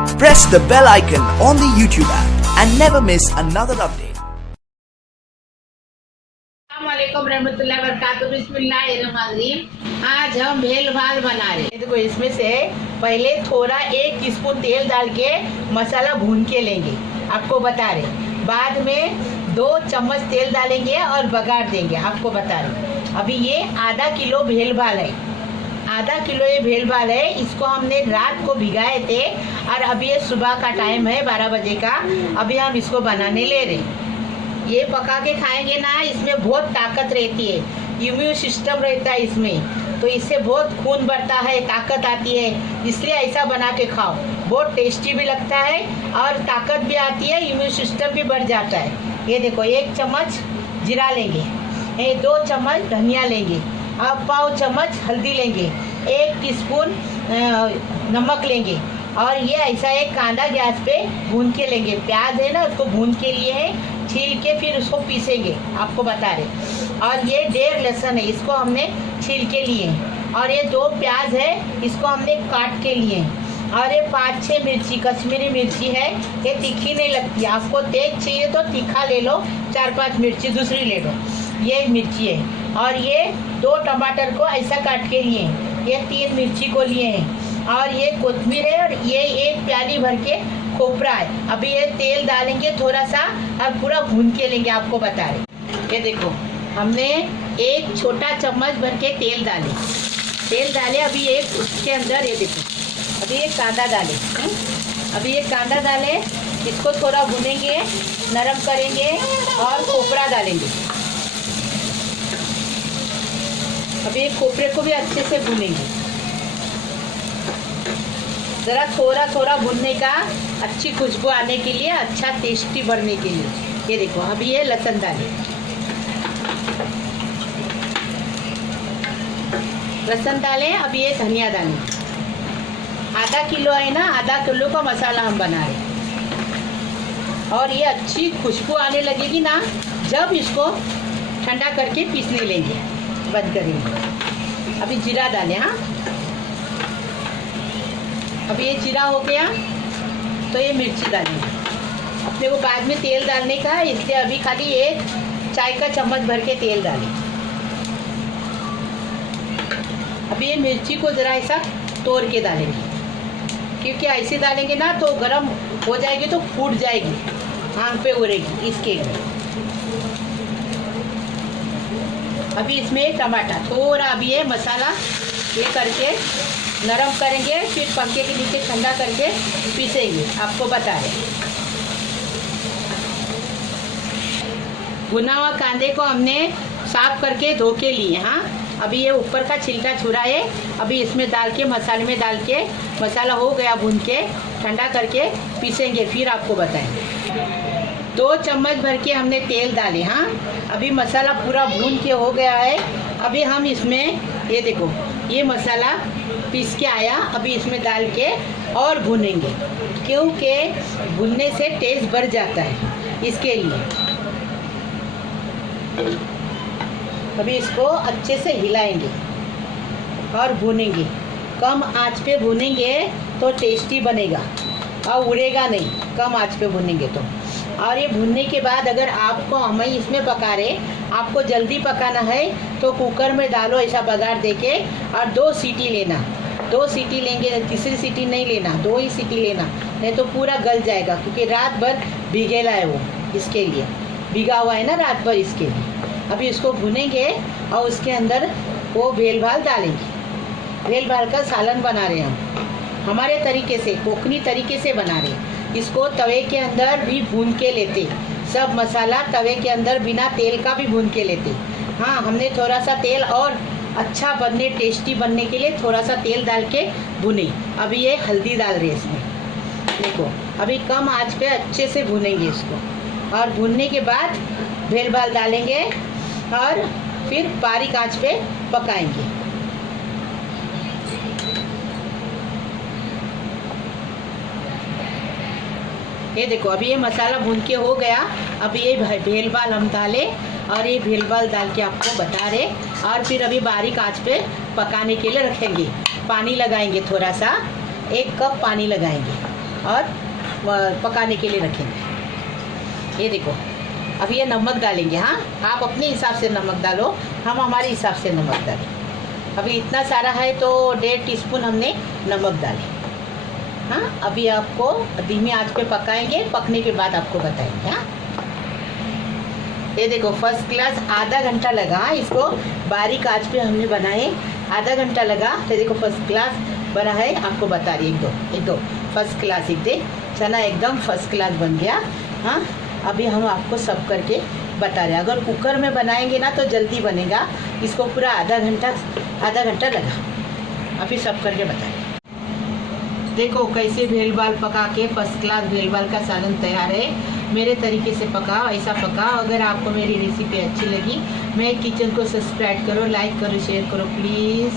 Press the bell icon on the YouTube app and never miss another update. अस्सलामुअलैकुम रहमतुल्लाहि व बरकातुहू। बिस्मिल्लाहिर्रहमानिर्रहीम। आज हम भेल भाल बना रहे हैं। देखो इसमें से पहले थोड़ा 1 टीस्पून तेल डाल के मसाला भून के लेंगे, आपको बता रहे। बाद में 2 चम्मच तेल डालेंगे और बघार देंगे, आपको बता रहे। अभी ये आधा किलो भेल भाल है, आधा किलो ये भेल भाल है। इसको हमने रात को भिगाए थे और अभी ये सुबह का टाइम है 12 बजे का। अभी हम इसको बनाने ले रहे हैं। ये पका के खाएंगे ना, इसमें बहुत ताकत रहती है, इम्यून सिस्टम रहता है इसमें, तो इससे बहुत खून बढ़ता है, ताकत आती है। इसलिए ऐसा बना के खाओ, बहुत टेस्टी भी लगता है और ताकत भी आती है, इम्यून सिस्टम भी बढ़ जाता है। ये देखो 1 चम्मच जीरा लेंगे, 2 चम्मच धनिया लेंगे, अब पाव चम्मच हल्दी लेंगे, 1 टीस्पून नमक लेंगे और ये ऐसा एक कांदा गैस पे भून के लेंगे। प्याज है ना, उसको भून के लिए है, छील के फिर उसको पीसेंगे, आपको बता रहे। और ये 1.5 लहसुन है, इसको हमने छील के लिए हैं। और ये 2 प्याज है, इसको हमने काट के लिए हैं। और ये 5-6 मिर्ची, कश्मीरी मिर्ची है, ये तीखी नहीं लगती। आपको तेज चाहिए तो तीखा ले लो, 4-5 मिर्ची दूसरी ले लो, ये मिर्ची है। और ये 2 टमाटर को ऐसा काट के लिए हैं, ये 3 मिर्ची को लिए हैं। और ये कोथिंबीर है और ये 1 प्याली भर के खोपरा है। अभी ये तेल डालेंगे थोड़ा सा और पूरा भून के लेंगे, आपको बता रहे। ये देखो हमने 1 छोटा चम्मच भर के तेल डाले। अभी एक उसके अंदर ये देखो, अभी ये कांदा डाले। अभी ये कांदा डाले, इसको थोड़ा भूनेंगे, नरम करेंगे और खोपरा डालेंगे। अभी ये खोपरे को भी अच्छे से भूनेंगे, ज़रा थोड़ा भूनने का, अच्छी खुशबू आने के लिए, अच्छा टेस्टी बढ़ने के लिए। ये देखो अभी ये लहसुन डालें, लहसुन डालें। अभी ये धनिया डालें। आधा किलो है ना, आधा किलो का मसाला हम बना रहे हैं। और ये अच्छी खुशबू आने लगेगी ना, जब इसको ठंडा करके पीसने लेंगे, बंद करेंगे। अभी जीरा डालें। हाँ, अभी ये जीरा हो गया तो ये मिर्ची डालेंगे। अपने को बाद में तेल डालने का है, इसलिए अभी खाली 1 चाय का चम्मच भर के तेल डालें। अभी ये मिर्ची को ज़रा ऐसा तोड़ के डालेंगे, क्योंकि ऐसे डालेंगे ना तो गर्म हो जाएगी तो फूट जाएगी, आँख पे उड़ेगी, इसके लिए। अभी इसमें टमाटर थोड़ा, अभी ये मसाला ये करके नरम करेंगे, फिर पंखे के नीचे ठंडा करके पीसेंगे, आपको बता रहे। भुना हुआ कांदे को हमने साफ करके धो के लिए। हाँ, अभी ये ऊपर का छिलका छुड़ा है, अभी इसमें डाल के मसाले में डाल के, मसाला हो गया भून के, ठंडा करके पीसेंगे, फिर आपको बताएं। 2 चम्मच भर के हमने तेल डाले। हाँ, अभी मसाला पूरा भून के हो गया है। अभी हम इसमें ये देखो, ये मसाला पीस के आया, अभी इसमें डाल के और भूनेंगे, क्योंकि भूनने से टेस्ट बढ़ जाता है, इसके लिए। अभी इसको अच्छे से हिलाएंगे और भूनेंगे। कम आंच पे भूनेंगे तो टेस्टी बनेगा और उड़ेगा नहीं, कम आंच पे भूनेंगे तो। और ये भूनने के बाद अगर आपको, हम इसमें पका रहे, आपको जल्दी पकाना है तो कुकर में डालो ऐसा बघार देके और 2 सीटी लेना। 2 सीटी लेंगे, तीसरी सीटी नहीं लेना, 2 ही सीटी लेना, नहीं तो पूरा गल जाएगा, क्योंकि रात भर भिगेला है वो, इसके लिए भिगा हुआ है ना रात भर, इसके लिए। अभी इसको भुनेंगे और उसके अंदर वो भेल भाल डालेंगे। भेल भाल का सालन बना रहे हैं हम, हमारे तरीके से, कोकनी तरीके से बना रहे हैं। इसको तवे के अंदर भी भून के लेते, सब मसाला तवे के अंदर बिना तेल का भी भून के लेते। हाँ, हमने थोड़ा सा तेल और अच्छा बनने, टेस्टी बनने के लिए थोड़ा सा तेल डाल के भुने। अभी ये हल्दी डाल रहे हैं इसमें, देखो अभी कम आंच पे अच्छे से भुनेंगे इसको। और भुनने के बाद भेल भाल डालेंगे और फिर बारीक आंच पे पकाएंगे। ये देखो अभी ये मसाला भून के हो गया। अभी ये भेल भाल हम डाले और ये भेल भाल डाल के आपको बता रहे, और फिर अभी बारीक आंच पे पकाने के लिए रखेंगे। पानी लगाएंगे, थोड़ा सा 1 कप पानी लगाएंगे। और पकाने के लिए रखेंगे। ये देखो अब ये नमक डालेंगे। हाँ, आप अपने हिसाब से नमक डालो, हम हमारे हिसाब से नमक डालें। अभी इतना सारा है तो 1.5 टीस्पून हमने नमक डाले। हाँ, अभी आपको धीमी आंच पे पकाएंगे, पकने के बाद आपको बताएंगे। हाँ, ये देखो फर्स्ट क्लास आधा घंटा लगा। हाँ, इसको बारीक आंच पे हमने बनाए, आधा घंटा लगा। तो देखो फर्स्ट क्लास बना है, आपको बता रही एक दो फर्स्ट क्लास चना एकदम फर्स्ट क्लास बन गया। हाँ, अभी हम आपको सब करके बता रहे हैं। अगर कुकर में बनाएंगे ना तो जल्दी बनेगा, इसको पूरा आधा घंटा लगा। अभी सब करके बताएं। देखो कैसे भेल बाल पका के फर्स्ट क्लास भेल बाल का सालन तैयार है। मेरे तरीके से पकाओ, ऐसा पकाओ। अगर आपको मेरी रेसिपी अच्छी लगी, मेरे किचन को सब्सक्राइब करो, लाइक करो, शेयर करो प्लीज़।